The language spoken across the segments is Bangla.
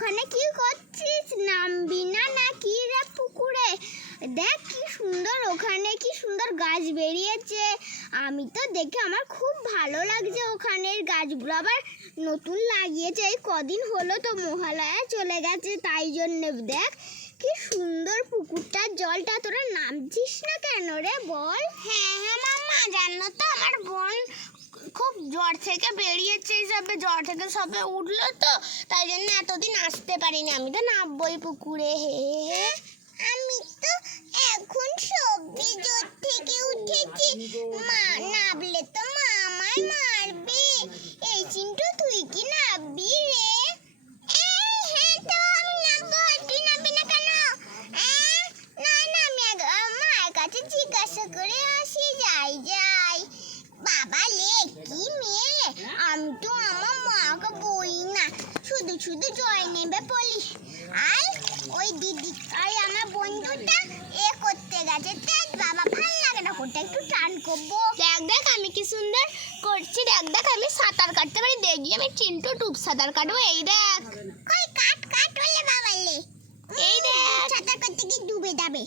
ওখানে কি করছিস? নামবি না না কি রে পুকুরে? দেখ কি সুন্দর, ওখানে কি সুন্দর গাছ বেরিয়েছে। আমি তো দেখে আমার খুব ভালো লাগছে ওখানের গাছগুলো। আবার নতুন লাগিয়েছে, এই কদিন হলো তো মহালয়া চলে গেছে, তাই জন্য দেখ কি সুন্দর পুকুরটার জলটা। তোরা নামছিস না কেন রে বল? হ্যাঁ হ্যাঁ মাম্মা, জানো তো আমার বোন খুব জ্বর থেকে বেরিয়েছে হিসাবে, জ্বর থেকে সবে উঠল তো, তাই জন্য এতদিন আসতে পারিনি। আমি তো নামবই পুকুরে, হে হে আমি তো এখন সবজি জ্বর থেকে উঠেছি। মা, নাবলে তো মা আমায় মারবে এই চিন্টু তুই কি নাববি রে এই, হ্যাঁ তো আমি নাববো তুই নাববি না কেন আহ, না না আমি আগে আমার মায়ের কাছে জিজ্ঞাসা করে আসি যাই যাই বাবা লে কি মেয়ে আমি তো আমার মাকে বই না। শুধু শুধু জয় নেবে বলি আর ওই দিদি আর আমার বন্ধুটা এ করতে গেছে। দেখ বাবা ভালো লাগে না ওটা একটু টান করব। দেখ দেখ আমি কি সুন্দর করছি। দেখ দেখ আমি সাঁতার কাটতে পারি। দেখি আমি চিন্টু টুপ সাঁতার কাটবো। এই দেখ। কই কাট কাট বলে বাবা লে এই দেখ। সাঁতার কাটতে কি ডুবে যাবে।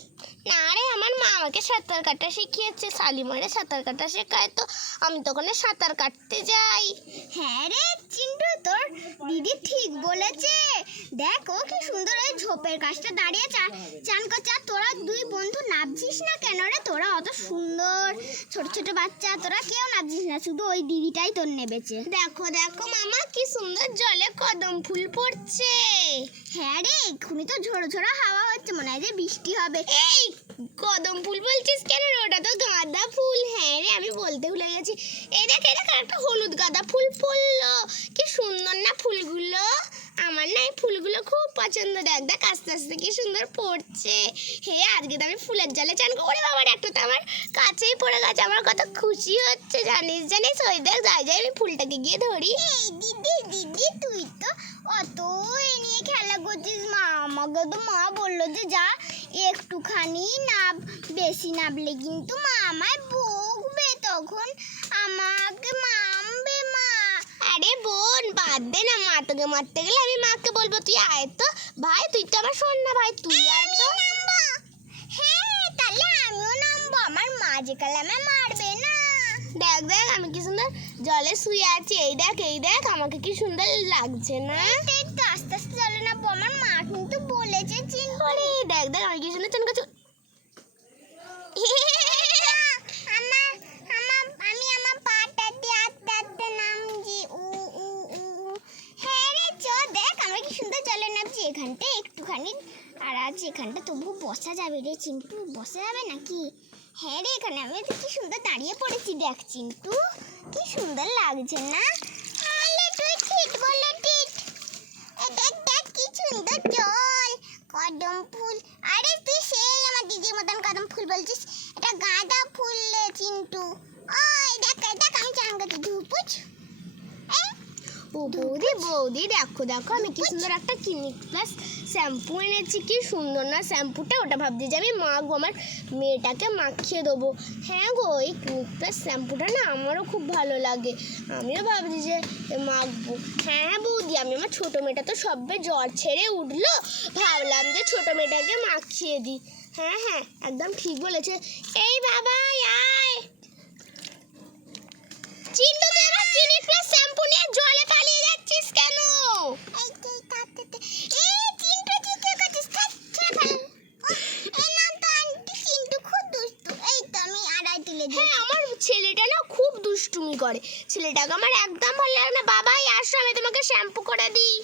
না রে আমার মা আমাকে সাঁতার কাটা শিখিয়েছে শালিমারে সাঁতার কাটা শেখায় তো আমি তো ওখানে সাঁতার কাটতে যাই। হ্যাঁ রে চিন্টু তোর দিদি ঠিক বলেছে। দেখ ও কি সুন্দর ওই ঝোপের কাছটা দাঁড়িয়ে চা চান করছে আর তোরা দুই বন্ধু নাবছিস না কেন রে? তোরা অত সুন্দর ছোট ছোট বাচ্চা তোরা কেউ নাবছিস না শুধু ওই দিদিটাই তোর নেবেছে দেখো দেখো মামা কি সুন্দর জলে কদম ফুল পড়ছে। হ্যাঁ রে এক্ষুনি তো ঝোড়ো ঝোড়ো হাওয়া হচ্ছে মনে হয় যে বৃষ্টি হবে। এই কদম ফুল বলছিস কেন ওটা তো গাঁদা ফুল। হ্যাঁ রে, আমি বলতে ভুলে গেছি। এই দেখ এটা একটা হলুদ গাঁদা ফুল ফুললো কি সুন্দর না ফুলগুলো। এই ফুলগুলো খুব পছন্দ। দেখ দেখ, আস্তে আস্তে কি সুন্দর পড়ছে। হে, আজকে তো আমি ফুলের জলে চান করে বাবার একটা তো আমার কাছেই পড়ে গেছে। আমার কত খুশি হচ্ছে, জানিস জানিস? ওই দেখ, যাই যাই, আমি ফুলটাকে গিয়ে ধরি। দিদি দিদি, তুই তো অত এ নিয়ে খেলা করছিস। মা আমাকে তো, মা বলল যে যা, একটুখানি নাব, বেশি নাবলে কিন্তু মা আমায় বকবে তখন। আমাকে মা আরে বোন বাদ দে না মা তোকে মারতে গেলে আমি মাকে বলব তুই আয় তো ভাই তুই তো আমার শোন না ভাই তুই আয় তো। হ্যাঁ তাহলে আমিও নামবো আমার মা যে কালে আমায় মারবে না। দেখ দেখ আমি কি সুন্দর জলে শুয়ে আছি এই দেখ এই দেখ আমাকে কি সুন্দর লাগছে না। একটু আস্তে আস্তে জলে নামবো আমার মা কিন্তু বলেছে চিন্তা দেখ দেখ আমি কি সুন্দর চান করছি আমার আমার আমি আমার পাটা দিয়ে আস্তে আস্তে নামছি উ উ উ উ। হ্যাঁ রে চ দেখ আমরা কি সুন্দর জলে নামছি এখানটা একটুখানি আর আজ এখানটা তবু বসা যাবে রে চিন্টু। বসা যাবে নাকি? হ্যাঁ রে, এখানে আমি তো কি সুন্দর দাঁড়িয়ে পড়েছি দেখ চিন্টু। কি সুন্দর লাগছে না? দেখ কি সুন্দর জল, কদম ফুল। আরে তুই সেই আমার দিদির মতন কদম ফুল বলছিস। এটা গাঁদা ফুল ওই দেখ দেখ আমি চান বৌদি বৌদি, দেখো দেখো, আমি কি সুন্দর একটা ক্লিনিক প্লাস শ্যাম্পু এনেছি, কি সুন্দর না শ্যাম্পুটা ওটা ভাবছি যে আমি মাখবো আমার মেয়েটাকে মাখিয়ে দেবো। হ্যাঁ গো, এই ক্লিনিক প্লাস শ্যাম্পুটা না আমারও খুব ভালো লাগে। আমিও ভাবছি যে মাখবো। হ্যাঁ বৌদি, আমি আমার ছোটো মেয়েটা তো সবে জ্বর ছেড়ে উঠল, ভাবলাম যে ছোটো মেয়েটাকে মাখিয়ে দিই। হ্যাঁ হ্যাঁ একদম ঠিক বলেছে। এই বাবা আয়। চিন্টু ক্লিনিক প্লাস শ্যাম্পু নিয়ে জলে পালিয়ে যাচ্ছিস কেন? এই এই চিন্টু তুই করছিস? থাক ফেল। এই না তো আন্টি চিন্টু খুব দুষ্টু। এই তো আমি আড়াই তুলে দিই হ্যাঁ আমার ছেলেটা না খুব দুষ্টুমি করে। ছেলেটাকে আমার একদম ভালো লাগে না। বাবাই আসো আমি তোমাকে শ্যাম্পু করে দিই।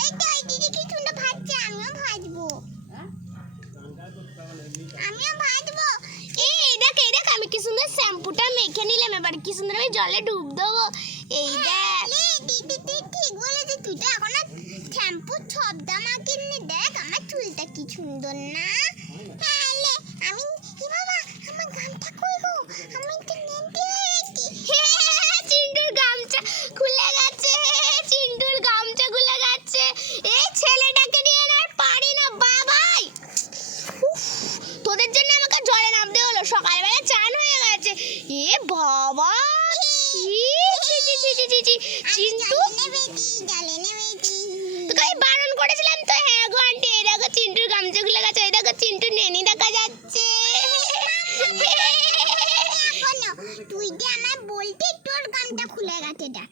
এই তো এই দিদি কি সুন্দর ভাজছে আমিও ভাজবো আমিও ভাজবো এই দেখ এই দেখ আমি কি সুন্দর শ্যাম্পুটা মেখে নিলাম এবার কি সুন্দর আমি জলে ডুব দেবো এই দেখ চিন্টু? তোকে আমি বারণ করেছিলাম তো? হ্যাঁ গো আন্টি এই দেখো চিন্টুর গামছা খুলে গেছে এই দেখো চিন্টু নেনি দেখা যাচ্ছে। তুই যে আমার বলতে তোর গামটা খুলে গেছে দেখ।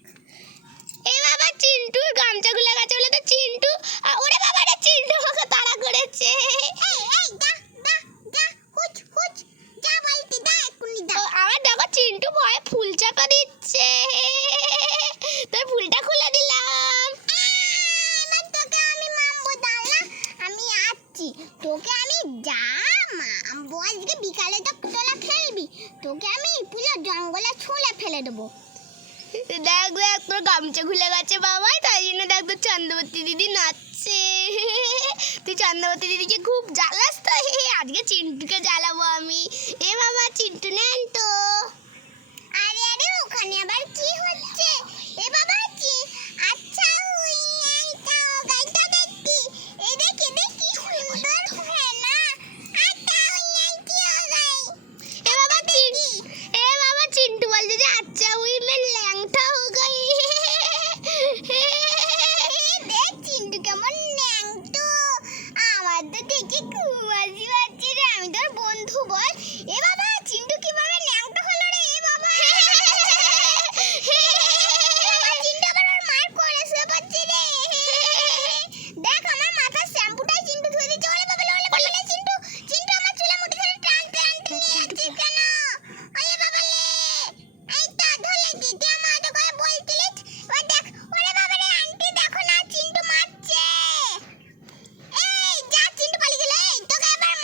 এ বাবা চিন্টুর গামছা খুলে গেছে বলে তো চিন্টু ওরে বাবা রে চিন্টু আমাকে তাড়া করেছে। আবার দেখো চিন্টু ভয়ে ফুল চাপা দিচ্ছে তাই ফুলটা খুলে দিলাম এবার তোকে আমি মামবো দাও না আমি আসছি তোকে আমি যা মামবো আজকে বিকালে তো তোলা খেলবি তোকে আমি পুরো জঙ্গলে ছুঁড়ে ফেলে দেবো। দেখ দেখ, তোর গামছা খুলে গেছে বাবাই, তাই জন্য দেখ তোর চন্দ্রবতী দিদি নাচছে। তুই চন্দ্রবতী দিদিকে খুব জ্বালাস তো। আজকে চিন্টুকে জ্বালাবো আমি। এ বাবা, চিন্টু নেন তো।